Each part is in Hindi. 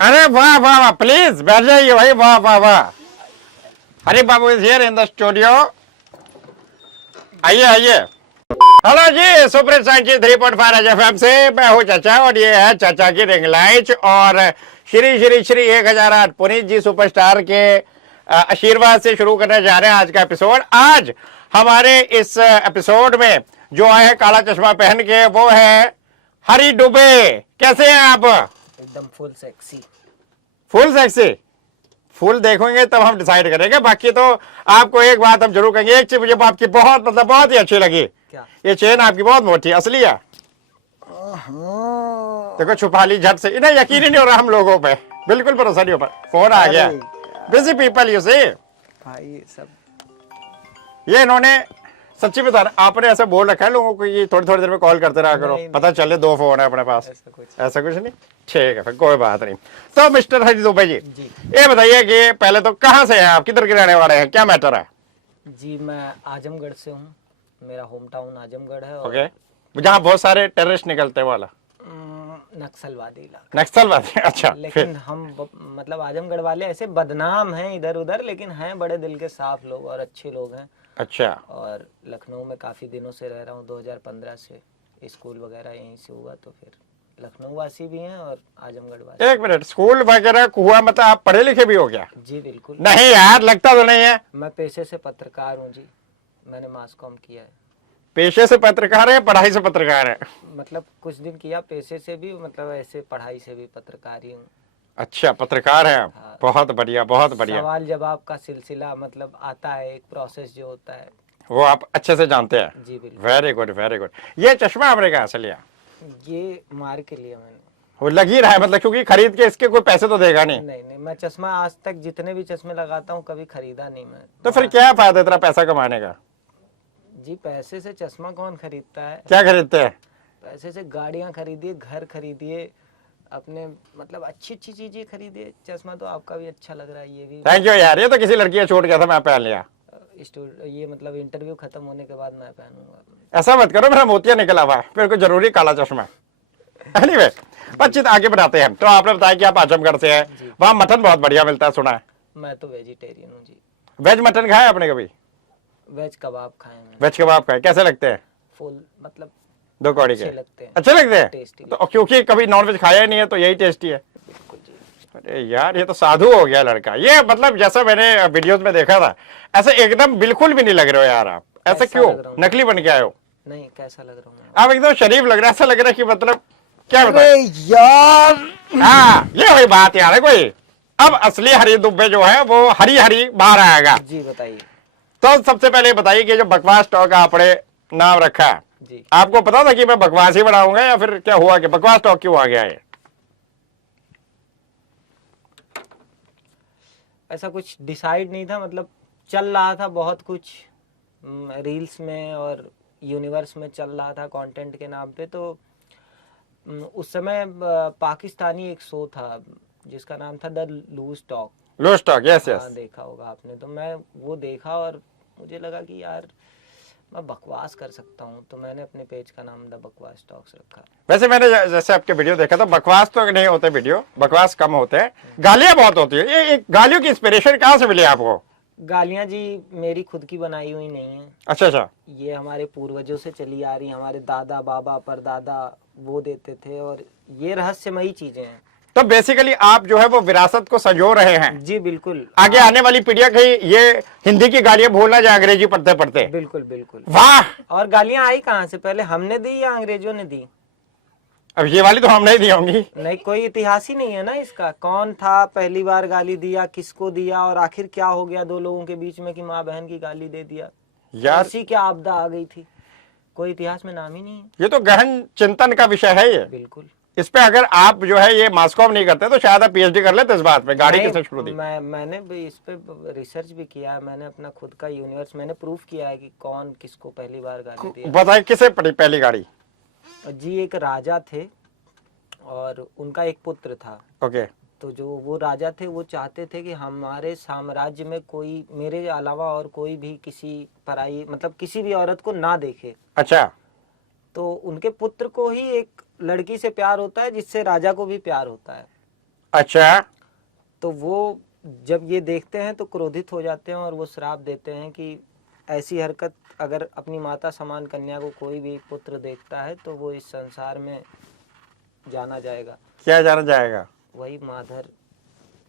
अरे वाह वाह वाह, प्लीज बैठ जाइए भाई, वाह वाह वाह। Hari Babu is here in the studio. आइए आइए। हेलो जी, सुपर साइंस जी 3.5 एफएम से मैं हूँ चाचा और ये है चाचा की रिंग लाइट। और श्री श्री श्री 1008 पुनीत जी सुपरस्टार के आशीर्वाद से शुरू करने जा रहे हैं आज का एपिसोड। आज हमारे इस एपिसोड में जो आए हैं काला चश्मा पहन के, वो है हरी डुबे। कैसे हैं आप? एकदम full sexy. Full sexy? Full देखोगे तब हम डिसाइड करेंगे। बाकी तो आपको एक बात हम जरूर कहेंगे, एक चीज मुझे आपकी बहुत ही अच्छी लगी। क्या? ये चेन आपकी बहुत मोटी, असली है। देखो छुपा ली झट से, इन्हें यकीन ही नहीं हो रहा हम लोगों पे, बिल्कुल भरोसा नहीं हो पा। फोन आ गया, बिजी पीपल यू सी भाई सब। ये इन्होंने सच्ची बता रहा, आपने ऐसा बोल रखा है लोगों को ये थोड़ी थोड़ी देर में कॉल करते रहा करो, पता चले 2 फोन है अपने पास। ऐसा कुछ नहीं, ठीक है फिर कोई बात नहीं। तो मिस्टर हरी दुबे जी, ये बताइए कि पहले तो कहाँ से हैं आप, किधर के रहने वाले हैं, क्या मैटर है? जी मैं आजमगढ़ से हूँ, मेरा होम टाउन आजमगढ़ है। ओके, जहाँ बहुत सारे टेररिस्ट निकलते हैं वाला? नक्सलवादी इलाका। नक्सलवादी, अच्छा। लेकिन हम मतलब आजमगढ़ वाले ऐसे बदनाम हैं इधर उधर, लेकिन हैं बड़े दिल के साफ लोग और अच्छे लोग हैं। अच्छा। और लखनऊ में काफी दिनों से रह रहा हूँ, 2015 से स्कूल वगैरह यहीं से हुआ, तो फिर लखनऊ वासी भी हैं और आजमगढ़ वासी। एक मिनट, स्कूल वगैरह हुआ मतलब आप पढ़े लिखे भी हो क्या? जी बिल्कुल। नहीं यार, लगता तो नहीं है। मैं पेशे से पत्रकार हूँ जी, मैंने मास कॉम किया है। पेशे से पत्रकार है, पढ़ाई से पत्रकार है? मतलब कुछ दिन किया पेशे से भी, मतलब ऐसे पढ़ाई से भी पत्रकार ही हूँ। अच्छा, पत्रकार है आप। हाँ। बहुत बढ़िया, बहुत बढ़िया। सवाल जवाब का सिलसिला मतलब आता है, एक प्रोसेस जो होता है वो आप अच्छे से जानते हैं। जी बिल्कुल। Very good very good. ये चश्मा आपने कहाँ से लिया? ये मार के लिया मैंने। वो लग ही रहा है, मतलब क्योंकि खरीद के इसके कोई पैसे तो देगा नहीं। नहीं, मैं चश्मा आज तक जितने भी चश्मे लगाता हूँ कभी खरीदा नहीं मैं। तो फिर क्या फायदा इतना पैसा कमाने का? जी पैसे से चश्मा कौन खरीदता है? क्या खरीदते हैं? पैसे से गाड़ियाँ खरीदिए, घर खरीदिए, अपने मतलब अच्छी अच्छी चीजें खरीदिए। चश्मा तो आपका भी अच्छा लग रहा है, ये भी। थैंक यू यार, ये तो किसी लड़की का छूट गया था, मैं पहन लिया। ये मतलब इंटरव्यू खत्म होने के बाद मैं पहनूंगा। ऐसा मत करो, मेरा मोतिया निकला हुआ है, मेरे को जरूरी काला चश्मा। एनीवे, बातचीत आगे बढ़ाते हैं। तो आपने बताया कि आप आजमगढ़ से हैं, वहाँ मटन बहुत बढ़िया मिलता है, सुना है। मैं तो वेजिटेरियन हूँ जी। वेज मटन खाया आपने कभी? वेज कबाब खाए मैंने। वेज कबाब खाए, कैसे लगते हैं? फुल मतलब 2 कौड़ी के अच्छे लगते हैं। अच्छे लगते हैं? टेस्टी तो क्योंकि कभी नॉनवेज खाया ही नहीं है तो यही टेस्टी है। बिल्कुल जी। अरे यार, ये तो साधु हो गया लड़का। ये मतलब जैसा मैंने वीडियोस में देखा था, ऐसे एकदम बिल्कुल भी नहीं लग रहे हो यार आप। ऐसा क्यों, नकली बन के आए हो? नहीं, कैसा लग रहा हूँ आप एकदम शरीफ लग रहा है, ऐसा लग रहा है कि मतलब क्या बताएं। अरे यार, हाँ, ये वही बात यार है कोई। अब असली हरी दुबे जो है वो हरी हरी बाहर आएगा। जी बताइए। तो सबसे पहले बताइए कि जो बकवास टॉक आपने नाम रखा है, जी आपको पता था कि मैं बकवास ही बनाऊंगा या फिर क्या हुआ कि बकवास टॉक क्यों आ गया है? ऐसा कुछ डिसाइड नहीं था, मतलब चल रहा था बहुत कुछ रील्स में और यूनिवर्स में चल रहा था कंटेंट के नाम पे। तो उस समय पाकिस्तानी एक शो था जिसका नाम था the loose talk. Loose talk, yes हाँ, यस। देखा होगा आपने। तो मैं वो देखा और मुझे लगा कि यार मैं बकवास कर सकता हूँ, तो मैंने अपने पेज का नाम द बकवास टॉक्स रखा। वैसे मैंने जैसे आपके वीडियो देखा था, बकवास तो नहीं होते वीडियो, बकवास कम होते हैं, गालियां बहुत होती है। ये गालियों की इंस्पिरेशन कहाँ से मिली आपको? गालियाँ जी मेरी खुद की बनाई हुई नहीं है। अच्छा अच्छा। ये हमारे पूर्वजों से चली आ रही, हमारे दादा बाबा परदादा वो देते थे, और ये रहस्यमयी चीजें हैं। तो बेसिकली आप जो है वो विरासत को संजो रहे हैं। जी बिल्कुल। आगे आने वाली पीढ़ियां कहीं ये हिंदी की गालियां भूलना जाए अंग्रेजी पढ़ते पढ़ते। बिल्कुल बिल्कुल। वाह। और गालियां आई कहाँ से, पहले हमने दी या अंग्रेजों ने दी? अब ये वाली तो हम नहीं दी होंगी। नहीं, कोई इतिहास ही नहीं है ना इसका। कौन था पहली बार गाली दिया, किसको दिया, और आखिर क्या हो गया 2 लोगों के बीच में कि माँ बहन की गाली दे दिया? यार ऐसी क्या आपदा आ गई थी? कोई इतिहास में नाम ही नहीं है। ये तो गहन चिंतन का विषय है ये। बिल्कुल। इस पे अगर आप जो है ये मास कॉम नहीं करते तो शायद आप पीएचडी कर लेते इस बात पे। गाड़ी किसने शुरू दी? मैंने भी इस पे रिसर्च भी किया है। मैंने अपना खुद का यूनिवर्स मैंने प्रूफ किया है कि कौन किसको पहली बार गाली दिया। बताइए किसे पड़ी पहली गाड़ी? जी एक राजा थे और उनका एक पुत्र था। ओके। तो जो वो राजा थे वो चाहते थे कि हमारे साम्राज्य में कोई मेरे अलावा और कोई भी किसी पराई मतलब किसी भी औरत को ना देखे। अच्छा। तो उनके पुत्र को ही एक लड़की से प्यार होता है जिससे राजा को भी प्यार होता है। अच्छा, तो वो जब ये देखते हैं तो क्रोधित हो जाते हैं और वो श्राप देते हैं कि ऐसी हरकत अगर अपनी माता समान कन्या को कोई भी पुत्र देखता है तो वो इस संसार में जाना जाएगा। क्या जाना जाएगा? वही माधर।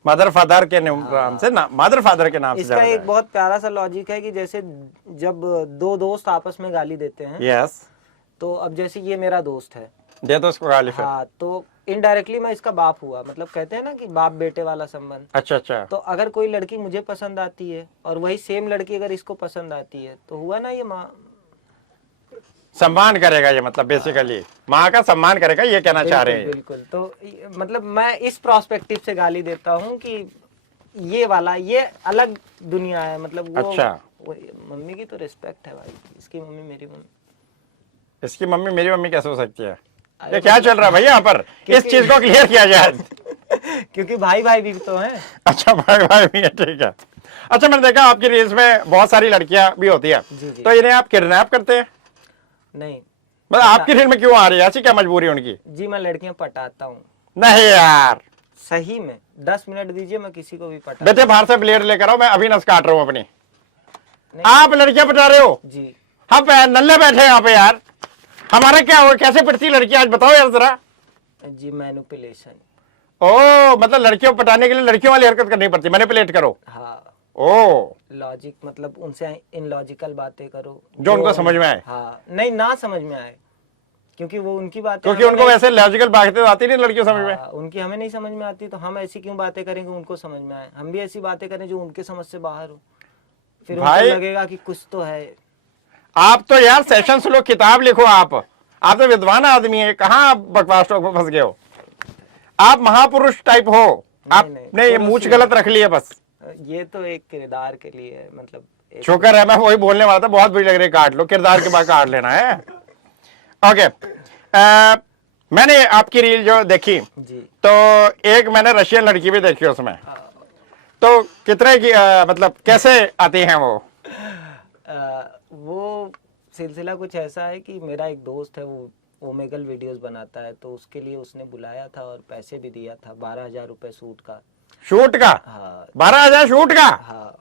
मदर फादर के नाम से ना, मदर फादर के नाम से इसका जाना एक जाएगा। बहुत प्यारा सा लॉजिक है कि जैसे जब दो दोस्त आपस में गाली देते हैं, यस, तो अब जैसे ये मेरा दोस्त है, दे दो उसको गाली फिर। हाँ, तो इनडायरेक्टली मैं इसका बाप हुआ, मतलब कहते हैं ना कि बाप बेटे वाला संबंध। अच्छा अच्छा, तो अगर कोई लड़की मुझे पसंद आती है और वही सेम लड़की अगर इसको पसंद आती है तो हुआ ना ये माँ। सम्मान करेगा ये, मतलब बेसिकली माँ का सम्मान करेगा, ये कहना चाह रहे हैं। बिल्कुल। तो मतलब मैं इस प्रोस्पेक्टिव से गाली देता हूँ कि ये वाला, ये अलग दुनिया है, मतलब वो, अच्छा। वो मम्मी की तो रिस्पेक्ट है भाई, इसकी मम्मी मेरी मम्मी। इसकी मम्मी मेरी मम्मी कैसे हो सकती है? अरे ये क्या चल रहा है भाई यहाँ पर? इस चीज को क्लियर किया जाए। क्योंकि भाई भाई भी तो हैं। अच्छा, भाई भाई भी है, ठीक है। अच्छा, मैंने देखा आपकी रील्स में बहुत सारी लड़कियां भी होती है, जी जी। तो इन्हें आप किडनैप करते हैं? नहीं मतलब आपकी रील में क्यों आ रही है? ऐसी क्या मजबूरी है उनकी? जी, मैं लड़कियां पटाता हूँ नहीं यार, सही में। 10 मिनट दीजिए, मैं किसी को भी पटा। बेटे बाहर से ब्लेड लेकर आओ, मैं अभी नस काट रहा हूँ अपनी। नहीं। आप लड़कियां पटा रहे हो? जी हम नल्ले बैठे हैं यहाँ पे यार, हमारा क्या हो, कैसे पिटती लड़की आज बताओ यार जरा। जी, मैनिपुलेशन। ओ, मतलब लड़कियों को पटाने के लिए लड़कियों वाली हरकत करनी पड़ती है, मैनिपुलेट करो। हाँ, ओ, लॉजिक, मतलब उनसे इनलॉजिकल बातें करो जो उनको समझ में आए। हाँ, नहीं ना समझ में आए, क्योंकि वो उनकी बातें क्योंकि हमें उनको नहीं- वैसे लॉजिकल बातें तो आती नहीं लड़कियों समझ में। हाँ, उनकी हमें नहीं समझ में आती, तो हम ऐसी क्यों बातें करेंगे उनको समझ में आए। हम भी ऐसी बातें करें जो उनके समझ से बाहर हो, फिर उनको भाई- लगेगा कि कुछ तो है। आप तो यार सेशन लो, किताब लिखो। आप तो विद्वान आदमी है, कहाँ आप बकवास टॉक में फंस गए हो? आप महापुरुष टाइप हो, आपने ये मूछ गलत रख लिया बस। ये तो एक किरदार के लिए है, मतलब शुक्र है, मैं वही बोलने वाला था, बहुत बुरी लग रही है, काट लो, किरदार के बाद काट लेना है। ओके, मैंने आपकी रील जो देखी, जी। तो एक मैंने रशियन लड़की भी देखी उसमें, तो कितने की मतलब कैसे आती हैं वो? वो सिलसिला कुछ ऐसा है कि मेरा एक दोस्त है, वो ओमेगल वीडियोस बनाता है, तो उसके लिए उसने बुलाया था और पैसे भी दिया था, 12,000 रुपए शूट का। शूट का? हाँ 12,000 शूट का? हाँ,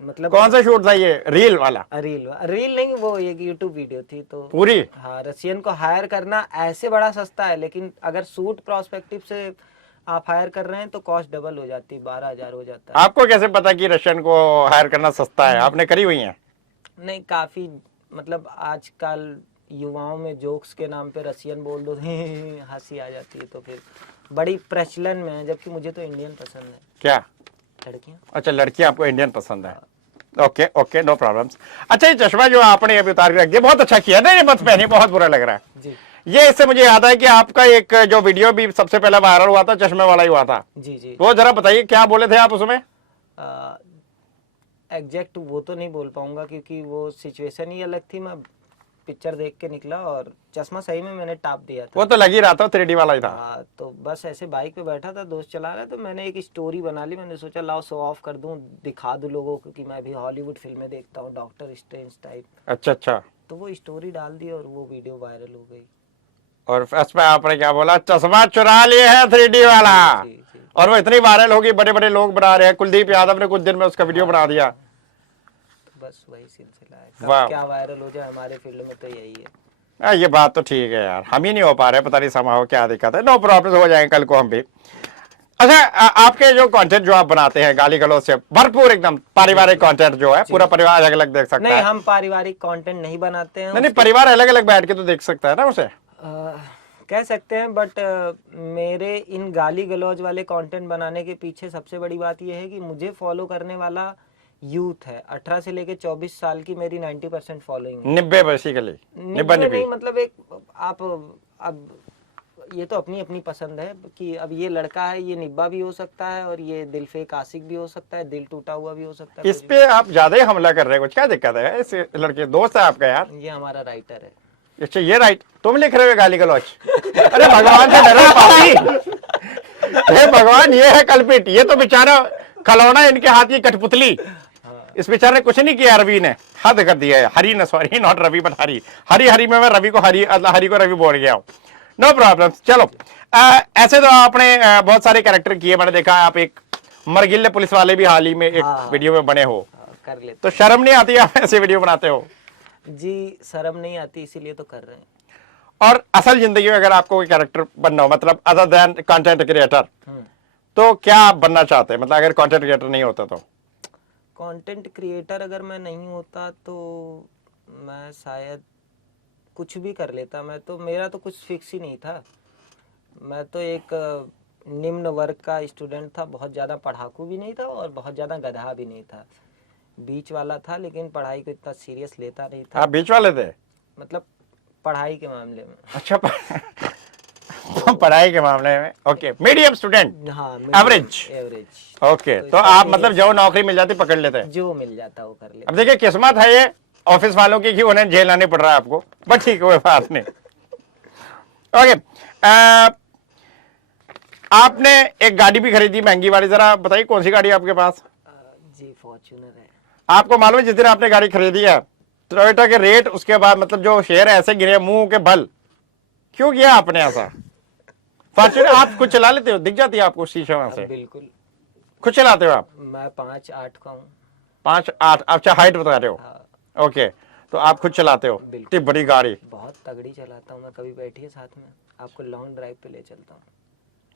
मतलब कौन सा शूट था ये, रील वाला? रील नहीं, वो एक यूट्यूब वीडियो थी। तो पूरी? हाँ, रशियन को हायर करना ऐसे बड़ा सस्ता है, लेकिन अगर शूट प्रोस्पेक्टिव से आप हायर कर रहे हैं तो कॉस्ट डबल हो जाती है, 12,000 हो जाता है। आपको कैसे पता कि रशियन को हायर करना सस्ता है? आपने करी हुई है? नहीं, काफी, मतलब आजकल युवाओं में जोक्स के नाम पे रशियन बोल दो हंसी आ जाती है, तो फिर बड़ी प्रचलन में है, जबकि मुझे तो इंडियन पसंद है। क्या? लड़कियां। अच्छा, लड़कियां आपको इंडियन पसंद है। Okay okay, no problems. अच्छा, ये चश्मा जो आपने अभी उतार के रख दिया, बहुत अच्छा किया। नहीं, मत पहनिए, बहुत बुरा लग रहा है जी ये। इससे मुझे याद है कि आपका एक जो वीडियो भी सबसे पहले वायरल हुआ था, चश्मे वाला ही हुआ था। जी जी। वो जरा बताइए, क्या बोले थे आप उसमें? एग्जैक्ट वो तो नहीं बोल पाऊंगा, क्योंकि वो सिचुएशन ही अलग थी। मैं पिक्चर देख के निकला और चश्मा सही में मैंने टाप दिया था। वो तो लग ही रहा था, 3D वाला ही था। हाँ, तो बस ऐसे बाइक पे बैठा था, दोस्त चला रहा, तो मैंने एक स्टोरी बना ली। मैंने सोचा लाओ शो ऑफ कर दूं, दिखा दूं लोगों को कि मैं भी हॉलीवुड फिल्में देखता हूँ, डॉक्टर स्ट्रेंज टाइप। अच्छा अच्छा, तो वो स्टोरी डाल दी और वो वीडियो वायरल हो गई। और उसमें आपने क्या बोला? चश्मा चुरा लिया है 3D वाला। जी जी। और वो इतनी वायरल होगी, बड़े बड़े लोग बना रहे हैं। कुलदीप यादव ने कुछ दिन में उसका वीडियो बना दिया। तो बस वही सिलसिला है, वाह। कब क्या वायरल हो जाए हमारे फील्ड में तो यही है। ये बात तो ठीक है यार, हम ही नहीं हो पा रहे, पता नहीं समाओ क्या दिक्कत है। नो प्रॉब्लम, हो जाएंगे कल को हम भी। अच्छा, आपके जो कंटेंट जो आप बनाते हैं गाली गलौज से भरपूर, एकदम पारिवारिक कंटेंट जो है, पूरा परिवार अलग अलग देख सकता नहीं, है। हम पारिवारिक कंटेंट नहीं बनाते हैं। नहीं, परिवार अलग अलग बैठ के तो देख सकता है ना उसे। कह सकते हैं, बट मेरे इन गाली गलौज वाले कंटेंट बनाने के पीछे सबसे बड़ी बात यह है कि मुझे फॉलो करने वाला यूथ है। 18 से लेके 24 साल की मेरी 90% फॉलोइंग है। 90 बेसिकली, निब्बा निब्बी। नहीं, मतलब एक आप, अब ये तो अपनी अपनी पसंद है कि अब ये लड़का है, ये निब्बा भी हो सकता है और ये दिल फेक आशिक भी हो सकता है, दिल टूटा हुआ भी हो सकता है। इस पे आप ज्यादा ही हमला कर रहे हो, कुछ क्या दिक्कत है? इस लड़के दोस्त है आपका यार। ये हमारा राइटर है। अच्छा, ये राइट, तुम लिख रहे हो गाली गलौज? अरे भगवान से डरो पापी। हे भगवान, ये है कल्पिट। ये तो बेचारा खलौना इनके हाथ की कठपुतली। इस बेचारे ने कुछ नहीं किया, रवि ने हद कर दिया है। हरी ने, सॉरी नॉट रवि बट हरी। हरी हरी में मैं रवि को हरी को रवि बोल गया हूँ। No problem. चलो, ऐसे तो आपने बहुत सारे कैरेक्टर किए, मैंने देखा आप एक मरगिल्ले पुलिस वाले भी हाल ही में एक हाँ। वीडियो में बने हो। कर लेते तो शर्म नहीं आती आप ऐसे वीडियो बनाते हो? जी, शर्म नहीं आती इसीलिए तो कर रहे हैं। और असल जिंदगी में अगर आपको कोई कैरेक्टर बनना हो, मतलब अदर देन कंटेंट क्रिएटर, तो क्या आप बनना चाहते हैं? मतलब अगर कंटेंट क्रिएटर नहीं होता तो? कंटेंट क्रिएटर अगर मैं नहीं होता तो मैं शायद कुछ भी कर लेता। मैं तो, मेरा तो कुछ फिक्स ही नहीं था। मैं तो एक निम्न वर्ग का स्टूडेंट था, बहुत ज़्यादा पढ़ाकू भी नहीं था और बहुत ज़्यादा गधा भी नहीं था, बीच वाला था। लेकिन पढ़ाई को इतना सीरियस लेता नहीं था, आप बीच वाले थे? मतलब पढ़ाई के मामले में। अच्छा पढ़ाई के मामले में ओके, मीडियम स्टूडेंट, हाँ, एवरेज। एवरेज। ओके, तो तो इसका आप serious- मतलब जो नौकरी मिल जाती पकड़ लेते हैं? जो मिल जाता वो कर लेता। अब देखिए किस्मत है ये ऑफिस वालों की कि उन्हें जेल आने पड़ रहा है आपको, बट ठीक है कोई बात नहीं। ओके, आपने एक गाड़ी भी खरीदी महंगी वाली, जरा बताइए कौन सी गाड़ी है आपके पास? जी फॉर्च्यूनर है। आपको मालूम है जिस दिन आपने गाड़ी खरीदी है टोयोटा के रेट, उसके बाद मतलब जो शेयर ऐसे गिरे मुंह के बल, क्यों किया आपने ऐसा? फॉर्च्यूनर आप खुद चला लेते हो? दिख जाती है आपको शीशे में से? बिल्कुल, खुद चलाते हो आप? मैं 5'8" का हूँ। 5'8"? अच्छा, हाइट बता रहे हो? हाँ, ओके, तो आप खुद चलाते हो बिल्कुल। इतनी बड़ी गाड़ी? बहुत तगड़ी चलाता हूँ मैं। कभी बैठिए साथ में, आपको लॉन्ग ड्राइव पे ले चलता हूँ।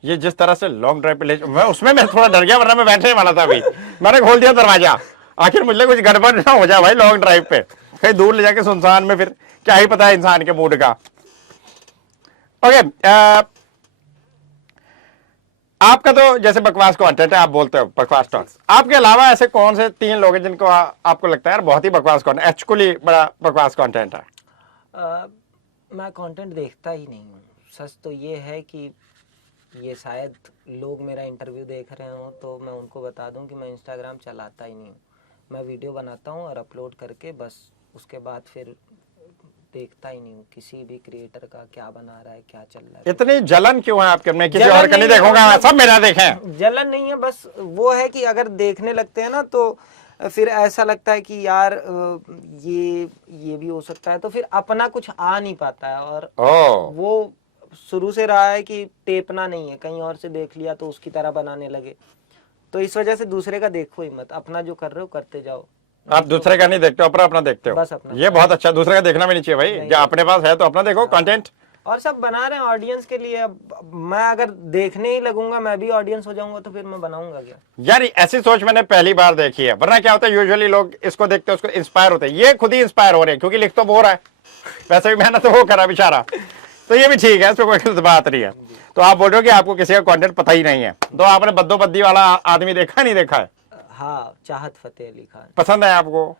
ये जिस तरह से लॉन्ग ड्राइव पे ले, मैं उसमें मैं थोड़ा डर गया, वरना मैं बैठने वाला था अभी। मैंने खोल दिया दरवाजा, आखिर मुझे कुछ गड़बड़ ना हो जाए भाई लॉन्ग ड्राइव पे, कहीं दूर ले जाके सुनसान में, फिर क्या ही पता है इंसान के मूड का। ओके, आपका तो जैसे बकवास कंटेंट है, आप बोलते हो बकवास टॉक्स, आपके अलावा ऐसे कौन से 3 लोग हैं जिनको आपको लगता है यार बहुत ही बकवास कंटेंट, एक्चुअली बड़ा बकवास कंटेंट है? मैं कंटेंट देखता ही नहीं हूँ। सच तो ये है कि ये शायद लोग मेरा इंटरव्यू देख रहे हो तो मैं उनको बता दूं कि मैं इंस्टाग्राम चलाता ही नहीं हूँ। मैं वीडियो बनाता हूँ और अपलोड करके बस, उसके बाद फिर देखता ही नहीं हूँ किसी भी क्रिएटर का क्या बना रहा है, क्या चल रहा है। इतनी जलन क्यों है आपके? मैं किसी जलन और का नहीं नहीं है, देखूंगा, मतलब- सब मेरा देखें। जलन नहीं है, बस वो है कि अगर देखने लगते हैं ना तो फिर ऐसा लगता है कि यार ये भी हो सकता है, तो फिर अपना कुछ आ नहीं पाता है। और ओ, वो शुरू से रहा है कि टेपना नहीं है, कहीं और से देख लिया तो उसकी तरह बनाने लगे। तो इस वजह से दूसरे का देखो ही मत, अपना जो कर रहे हो करते जाओ। आप दूसरे का नहीं देखते हो, अपना अपना देखते हो? बस अपना। ये बहुत अच्छा, दूसरे का देखना भी नहीं चाहिए भाई, नहीं, जो अपने पास है तो अपना देखो कंटेंट। और सब बना रहे हैं ऑडियंस के लिए। अब मैं अगर देखने ही लगूंगा, मैं भी ऑडियंस हो जाऊंगा, तो फिर मैं बनाऊंगा क्या? यार ऐसी सोच मैंने पहली बार देखी है, वरना क्या होता है यूजुअली लोग इसको देखते हैं उसको इंस्पायर होते हैं, ये खुद ही इंस्पायर हो रहे हैं क्योंकि लिख तो वो रहा है, वैसे भी मेहनत तो वो करा बेचारा, तो ये भी ठीक है, इसमें कोई गलत बात नहीं है। तो आप बोल रहे हो कि आपको किसी का कंटेंट पता ही नहीं है, तो आपने बद्दोबद्दी वाला आदमी देखा नहीं देखा है? हाँ, चाहत फतेह अली खान पसंद है आपको?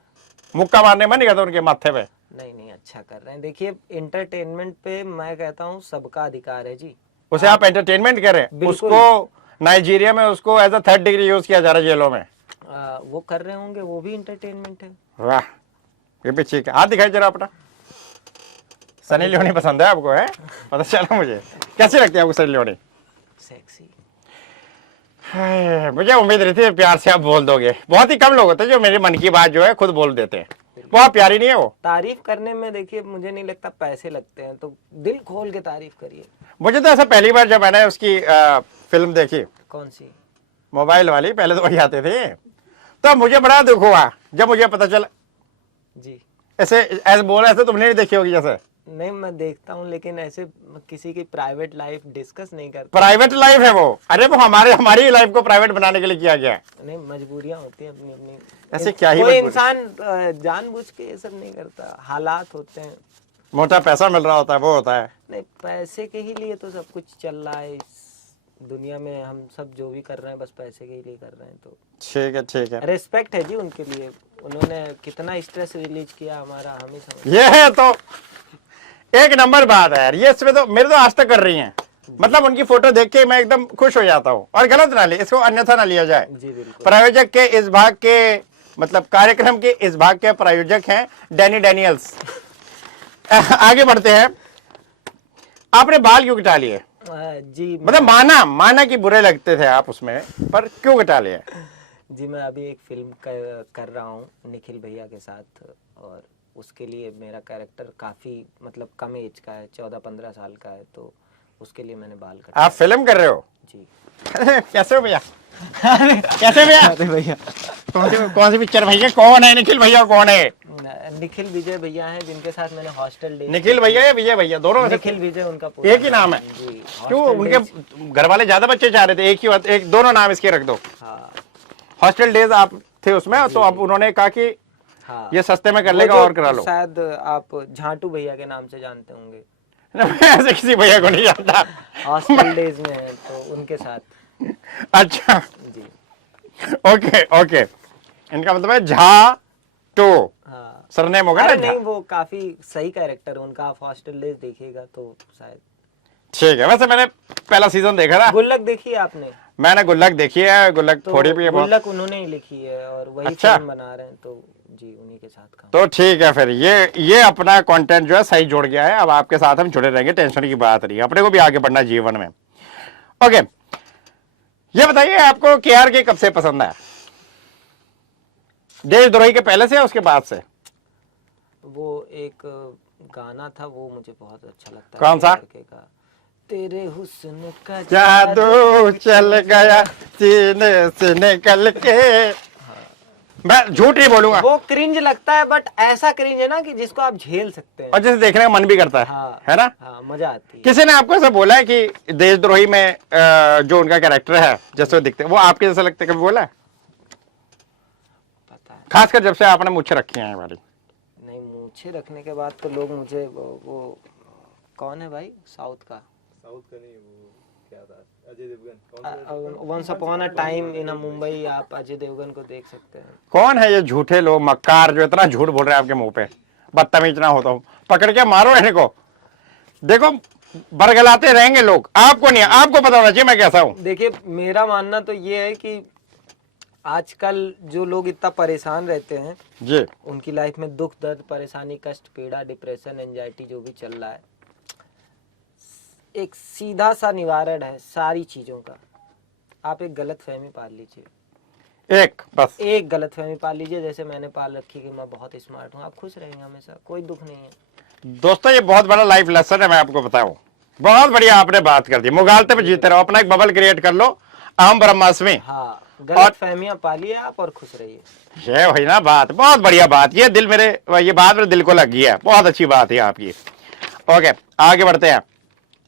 मुक्का मारने में नहीं कहता उनके माथे पे? नहीं, अच्छा कर रहे हैं। देखिए, एंटरटेनमेंट पे मैं कहता हूँ सबका अधिकार है जी। उसे आप एंटरटेनमेंट करें, बिल्कुल। उसको नाइजीरिया में उसको as a 3rd degree use किया जा रहा है जेलों में। वो कर रहे होंगे, वो भी एंटरटेनमेंट है। वाह, ये भी ठीक है। हाथ दिखाई जरा अपना। सनी लियोनी पसंद है आपको? है, पता चला मुझे। कैसी लगती है आपको सनी लियोनी? सेक्सी। मुझे उम्मीद रही थी प्यार से आप बोल दोगे। बहुत ही कम लोग होते हैं जो मेरे मन की बात जो है खुद बोल देते हैं। बहुत प्यारी नहीं है वो? तारीफ करने में देखिए मुझे नहीं लगता पैसे लगते हैं, तो दिल खोल के तारीफ करिए। मुझे तो ऐसा पहली बार जब मैंने उसकी फिल्म देखी, कौन सी? मोबाइल वाली, पहले तो वही आते थे, तो मुझे बड़ा दुख हुआ जब मुझे पता चला। जी ऐसे ऐसे बोल रहे थे, तुमने नहीं देखी होगी जैसे? नहीं, मैं देखता हूँ लेकिन ऐसे किसी की प्राइवेट लाइफ डिस्कस नहीं करता। प्राइवेट लाइफ है वो? अरे वो हमारी लाइफ को प्राइवेट बनाने के लिए किया गया है। नहीं, मजबूरियां होती हैं अपनी अपनी। ऐसे क्या ही कोई मजबूरी? इंसान जानबूझ के ये सब नहीं करता, हालात होते हैं। मोटा पैसा मिल रहा होता है वो होता है। नहीं, पैसे के ही लिए तो सब कुछ चल रहा है इस दुनिया में। हम सब जो भी कर रहे हैं बस पैसे के ही लिए कर रहे हैं। तो ठीक है, ठीक है। रेस्पेक्ट है जी उनके लिए, उन्होंने कितना स्ट्रेस रिलीज किया हमारा, हम ही समझ। ये है तो एक नंबर बात है यार, ये इसमें तो मेरे तो आज तक कर रही हैं। मतलब उनकी फोटो देख के मैं एकदम खुश हो जाता हूँ। और गलत ना ले, इसको अन्यथा ना लिया जाए। जी बिल्कुल। प्रायोजक के इस भाग के, मतलब कार्यक्रम के इस भाग के प्रायोजक हैं डैनी डैनियल्स। आगे बढ़ते हैं। आपने बाल क्यों कटा लिए? जी मतलब माना कि बुरे लगते थे आप उसमें, पर क्यों कटा लिए? जी मैं अभी एक फिल्म कर रहा हूँ निखिल भैया के साथ, और उसके लिए मेरा कैरेक्टर काफ़ी मतलब कम एज का है, 14-15 साल का है। तो उसके लिए मैंने बाल आप कटाए। फिल्म कर रहे हो? जी। कैसे हो भैया? कैसे भैया? अरे भैया, कौन सी पिक्चर भैया? कौन है निखिल भैया? कौन है? निखिल विजय भैया हैं, जिनके साथ मैंने हॉस्टल डेज। निखिल भैया या विजय भैया, दोनों में से निखिल विजय उनका पूरा एक ही नाम है? जी। क्यों हॉस्टल उनके डेज। घर वाले ज्यादा बच्चे चाह रहे थे? एक ही बात, एक दोनों नाम इसके रख दो। हाँ हॉस्टल डेज आप थे उसमें, तो अब उन्होंने कहा कि हाँ, ये सस्ते में कर वो लेगा जो और करा लो। शायद आप झांटू भैया के नाम से जानते होंगे, मैं ऐसे किसी भैया को नहीं जानता। हॉस्टल डेज में है, तो उनके साथ। अच्छा, जी ओके ओके, इनका मतलब है झा टू, हाँ। सरनेम होगा ना अरे झा? नहीं, वो काफी सही कैरेक्टर है उनका, आप हॉस्टल डेज देखिएगा तो शायद। ठीक है, वैसे मैंने पहला सीजन देखा था। गुल्लक देखी है आपने? मैंने गुल्लक देखी है, गुल्लक तो थोड़ी भी है बहुत। गुल्लक उन्होंने ही लिखी है और वही अच्छा। फिल्म बना रहे हैं, तो जी उन्हीं के साथ काम। तो ठीक है, फिर ये अपना कंटेंट जो है सही जुड़ गया है। अब आपके साथ हम जुड़े रहेंगे, टेंशन की बात नहीं है, अपने को भी आगे बढ़ना जीवन में। ओके, ये बताइए आपको KRK कब से पसंद है? देशद्रोही के पहले से या उसके बाद से? वो एक गाना था, वो मुझे बहुत अच्छा लगता है। कौन सा? KRK का, तेरे हुस्न का जादू चल गया सीने से निकल के। मैं झूठ नहीं बोलूंगा, वो क्रिंज लगता है, बट ऐसा क्रिंज है ना कि जिसको आप झेल सकते हैं। और जैसे देखने का मन भी करता है, हाँ है ना? हाँ, मजा आती है। किसी ने आपको ऐसा बोला है कि देशद्रोही में जो उनका कैरेक्टर है जैसे वो दिखते हैं, वो आपके जैसा लगता है? कभी बोला है? पता है खासकर जब से आपने मुझे रखी है वाली। नहीं, मूछें रखने के बाद तो लोग मुझे वो कौन है भाई साउथ का? साउथ का नहीं, वो क्या था, Ajay Devgan. Once upon a time in Mumbai, आप अजय देवगन को देख सकते हैं। कौन है ये झूठे लोग, मक्कार, जो इतना झूठ बोल रहे हैं आपके मुंह पे? बदतमीज ना होता हूँ, पकड़ के मारो इनको। देखो बरगलाते रहेंगे लोग, आपको नहीं, आपको पता होना चाहिए मैं कैसा हूँ। देखिए, मेरा मानना तो ये है कि आजकल जो लोग इतना परेशान रहते हैं, जी, उनकी लाइफ में दुख दर्द परेशानी कष्ट पीड़ा डिप्रेशन एंजाइटी जो भी चल रहा है, एक सीधा सा निवारण है सारी चीजों का। आप एक गलत फहमी पाल लीजिए, एक बस। एक गलत फहमी पाल लीजिए, जैसे मैंने पाल रखी कि मैं बहुत स्मार्ट हूँ, आप खुश रहेंगे हमेशा, कोई दुख नहीं है। दोस्तों, ये बहुत बड़ा लाइफ लेसन है, मैं आपको बताऊं। बहुत बढ़िया आपने बात कर दी। मुगालते पे जीते रहो, अपना एक बबल क्रिएट कर लो, अहम ब्रह्मास्मि। हाँ, गलत फहमियां पालिए आप और खुश रहिए। ये वही ना बात, बहुत बढ़िया बात। ये दिल मेरे, ये बात मेरे दिल को लग गई है, बहुत अच्छी बात है आपकी। ओके, आगे बढ़ते हैं।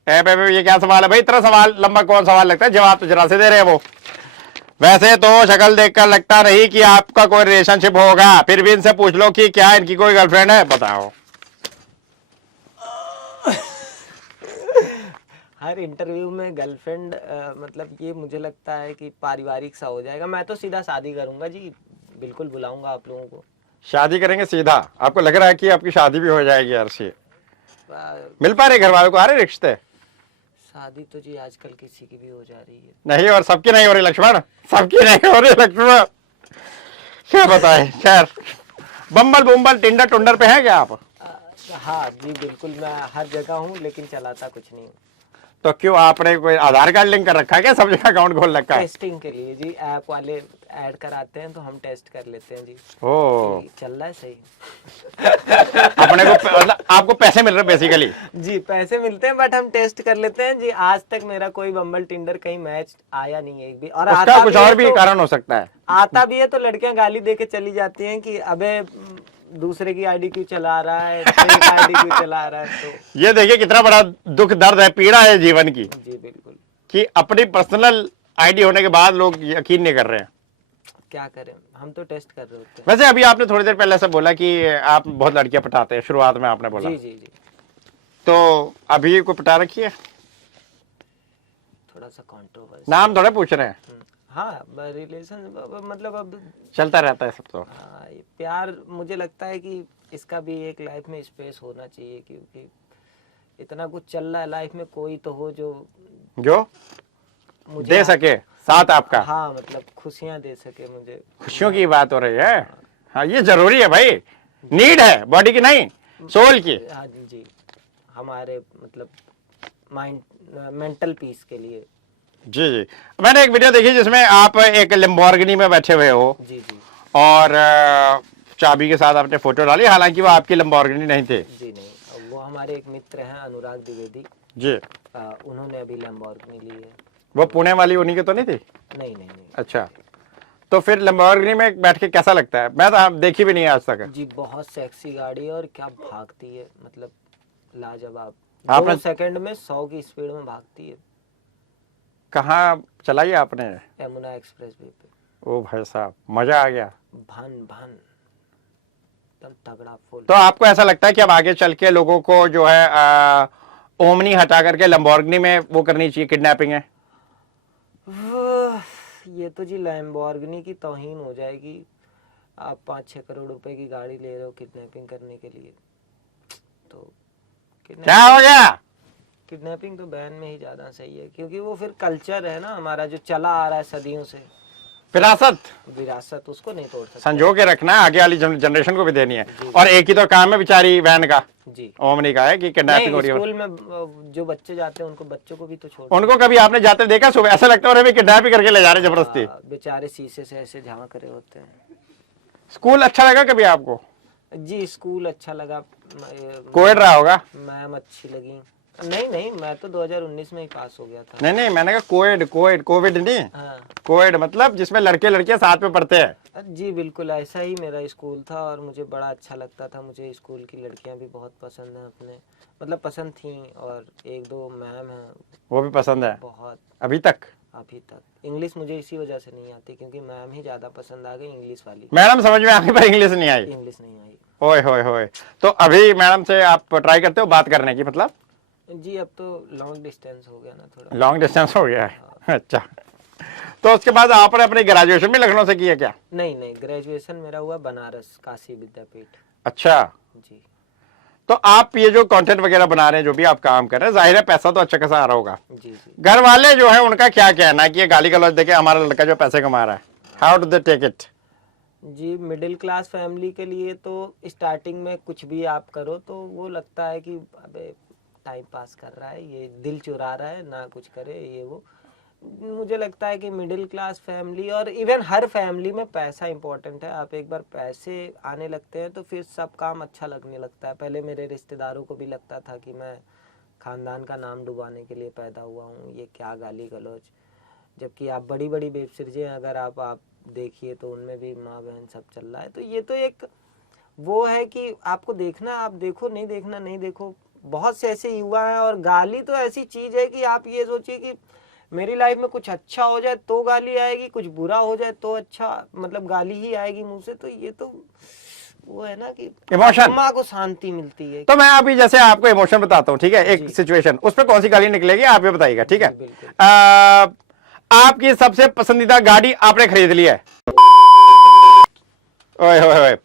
ये क्या सवाल है भाई? इतना सवाल लंबा कौन सवाल लगता है, जवाब तो जरा से दे रहे हैं वो। वैसे तो शक्ल देखकर लगता नहीं कि आपका कोई रिलेशनशिप होगा, फिर भी इनसे पूछ लो कि क्या इनकी कोई गर्लफ्रेंड है, बताओ। हर इंटरव्यू में गर्लफ्रेंड मतलब ये मुझे लगता है कि पारिवारिक सा हो जाएगा। मैं तो सीधा शादी करूंगा जी, बिल्कुल बुलाऊंगा आप लोगों को। शादी करेंगे सीधा? आपको लग रहा है कि आपकी शादी भी हो जाएगी यार से? आ, मिल पा रहे घर वालों को, आ रहे रिश्ते? शादी तो जी आजकल किसी की भी हो जा रही है। नहीं, और सबकी नहीं हो रही लक्ष्मण, सबकी नहीं हो रही लक्ष्मण, क्या बताए। खैर, बम्बल बुम्बल टिंडर टुंडर पे है क्या आप? हाँ जी बिल्कुल, मैं हर जगह हूँ लेकिन चलाता कुछ नहीं हूँ। तो क्यों, आपने कोई आधार कार्ड लिंक कर रखा है क्या? सब जगह अकाउंट खोल रखा है? टेस्टिंग के लिए जी, ऐप वाले ऐड कराते हैं तो हम टेस्ट कर लेते हैं जी ओ, कि चल रहा है सही। अपने को मतलब आपको पैसे मिल रहे बेसिकली? जी पैसे मिलते हैं, बट हम टेस्ट कर लेते हैं जी। आज तक मेरा कोई बम्बल टिंडर कहीं मैच आया नहीं है एक भी। और उसका आता कुछ भी है और भी तो, कारण हो सकता है। आता भी है तो लड़कियां गाली दे के चली जाती हैं कि अबे दूसरे की आईडी क्यों चला रहा है, फेक आईडी क्यों चला रहा है। तो ये देखिए कितना बड़ा दुख दर्द है, पीड़ा है जीवन की, जी बिल्कुल, कि अपनी पर्सनल आईडी होने के बाद लोग यकीन नहीं कर रहे हैं। क्या करें, हम तो टेस्ट कर रहे होते हैं। वैसे अभी आपने थोड़ी देर पहले ऐसा बोला कि आप बहुत लड़कियां पटाते हैं, शुरुआत में आपने बोला। जी जी जी, तो अभी को पटा रखी है? थोड़ा सा कंट्रोवर्सी। नाम थोड़े पूछ रहे हैं, हाँ, रिलेशन मतलब अब चलता रहता है सब तो। हाँ, ये प्यार मुझे लगता है कि इसका भी एक लाइफ में स्पेस होना चाहिए, क्योंकि इतना कुछ चल रहा है लाइफ में, कोई तो हो जो मुझे दे सके साथ आपका। हाँ, मतलब खुशियाँ दे सके मुझे। खुशियों की बात हो रही है, हाँ ये जरूरी है भाई, नीड है बॉडी की नहीं सोल की। हाँ जी, हमारे मतलब माइंड मेंटल पीस के लिए। जी जी, मैंने एक वीडियो देखी जिसमें आप एक लैम्बोर्गिनी में बैठे हुए हो जी जी और चाबी के साथ आपने फोटो डाली, हालांकि वो आपकी लैम्बोर्गिनी नहीं थे। जी नहीं, वो हमारे एक मित्र हैं अनुराग द्विवेदी, जी। उन्होंने अभी लैम्बोर्गिनी ली है। वो पुणे वाली उन्हीं की तो नहीं थी? नहीं नहीं नहीं अच्छा, तो फिर लैम्बोर्गिनी में बैठ के कैसा लगता है? मैं तो देखी भी नहीं है आज तक। जी, बहुत सेक्सी गाड़ी है और क्या भागती है, मतलब लाजवाब। आपने 2 सेकंड में 100 की स्पीड में भागती है। कहाँ चलाई आपने? यमुना एक्सप्रेस वे पे। ओ भाई साहब, मजा आ गया। भन भन एकदम तगड़ा फुल। तो आपको ऐसा लगता है कि अब आगे चल के लोगों को जो है ओमनी हटा करके लैम्बोर्गिनी में वो करनी चाहिए, किडनैपिंग है? ये तो जी लैम्बोर्गिनी की तौहीन हो जाएगी। आप 5-6 करोड़ रुपए की गाड़ी ले रहे हो किडनैपिंग करने के लिए, तो क्या हो गया? किडनैपिंग तो बैन में ही ज्यादा सही है, क्योंकि वो फिर कल्चर है ना हमारा, जो चला आ रहा है सदियों से, विरासत, उसको नहीं तोड़ सकते। संजो के रखना है, आगे वाली जनरेशन को भी देनी है। और एक ही तो काम है बेचारी वैन का, जी, ओमनी का है कि किडनैपिंग हो रही है। स्कूल में जो बच्चे जाते हैं उनको, बच्चों को भी तो छोड़। उनको कभी आपने जाते देखा सुबह? ऐसा लगता है अरे किडनैप करके ले जा रहे जबरदस्ती। बेचारे शीशे से ऐसे झांक रहे होते हैं। स्कूल अच्छा लगा कभी आपको? जी, स्कूल अच्छा लगा। कोएड रहा होगा? मैम अच्छी लगी। नहीं नहीं, मैं तो 2019 में ही पास हो गया था। नहीं नहीं, मैंने कहा कोएड, कोविड नहीं, हाँ कोएड मतलब जिसमें लड़के लड़कियां साथ में पढ़ते हैं। जी बिल्कुल, ऐसा ही मेरा स्कूल था और मुझे बड़ा अच्छा लगता था। मुझे स्कूल की लड़कियां भी बहुत पसंद हैं, अपने मतलब पसंद थी, और 1-2 मैम हैं वो भी पसंद है बहुत अभी तक? अभी तक। इंग्लिश मुझे इसी वजह से नहीं आती, क्योंकि मैम ही ज्यादा पसंद आ गई, इंग्लिश वाली। मैडम समझ में आके पर इंग्लिश नहीं आई? इंग्लिश नहीं आई। होए होए होए। तो अभी मैडम से आप ट्राई करते हो बात करने की? मतलब जी, अब तो लॉन्ग डिस्टेंस हो गया ना थोड़ा। लॉन्ग डिस्टेंस हो गया है। अच्छा, तो उसके बाद आपने अपनी ग्रेजुएशन भी लखनऊ से किया क्या? नहीं नहीं, ग्रेजुएशन मेरा हुआ बनारस काशी विद्यापीठ। अच्छा, जी तो आप ये जो कंटेंट वगैरह बना रहे हैं, जो भी आप काम कर रहे हैं, जाहिर है पैसा तो अच्छा खासा आ रहा होगा। जी जी। घर वाले जो है उनका क्या कहना है कि ये गाली गलौज देके हमारा लड़का जो पैसे कमा रहा है? How do they take it? जी, मिडिल क्लास फैमिली के लिए तो स्टार्टिंग में कुछ भी आप करो तो वो लगता है कि अबे टाइम पास कर रहा है, ये दिल चुरा रहा है, ना कुछ करे ये वो। मुझे लगता है कि मिडिल क्लास फैमिली और इवन हर फैमिली में पैसा इंपॉर्टेंट है। आप एक बार पैसे आने लगते हैं तो फिर सब काम अच्छा लगने लगता है। पहले मेरे रिश्तेदारों को भी लगता था कि मैं खानदान का नाम डुबाने के लिए पैदा हुआ हूँ, ये क्या गाली गलौज। जबकि आप बड़ी बड़ी वेब सीरीजें अगर आप देखिए तो उनमें भी माँ बहन सब चल रहा है। तो ये तो एक वो है कि आपको देखना आप देखो, नहीं देखना नहीं देखो। बहुत से ऐसे युवा हैं, और गाली तो ऐसी चीज है कि आप ये सोचिए कि मेरी लाइफ में कुछ अच्छा हो जाए तो गाली आएगी, कुछ बुरा हो जाए तो अच्छा मतलब गाली ही आएगी मुंह से। तो ये तो वो है ना कि इमोशन, आत्मा को शांति मिलती है। तो मैं अभी जैसे आपको इमोशन बताता हूँ, ठीक है, एक जी। सिचुएशन, उस पर कौन सी गाली निकलेगी आप ये बताइएगा, ठीक है? जी, बिल्कुल। आपकी सबसे पसंदीदा गाड़ी आपने खरीद ली है, ओए होए होए,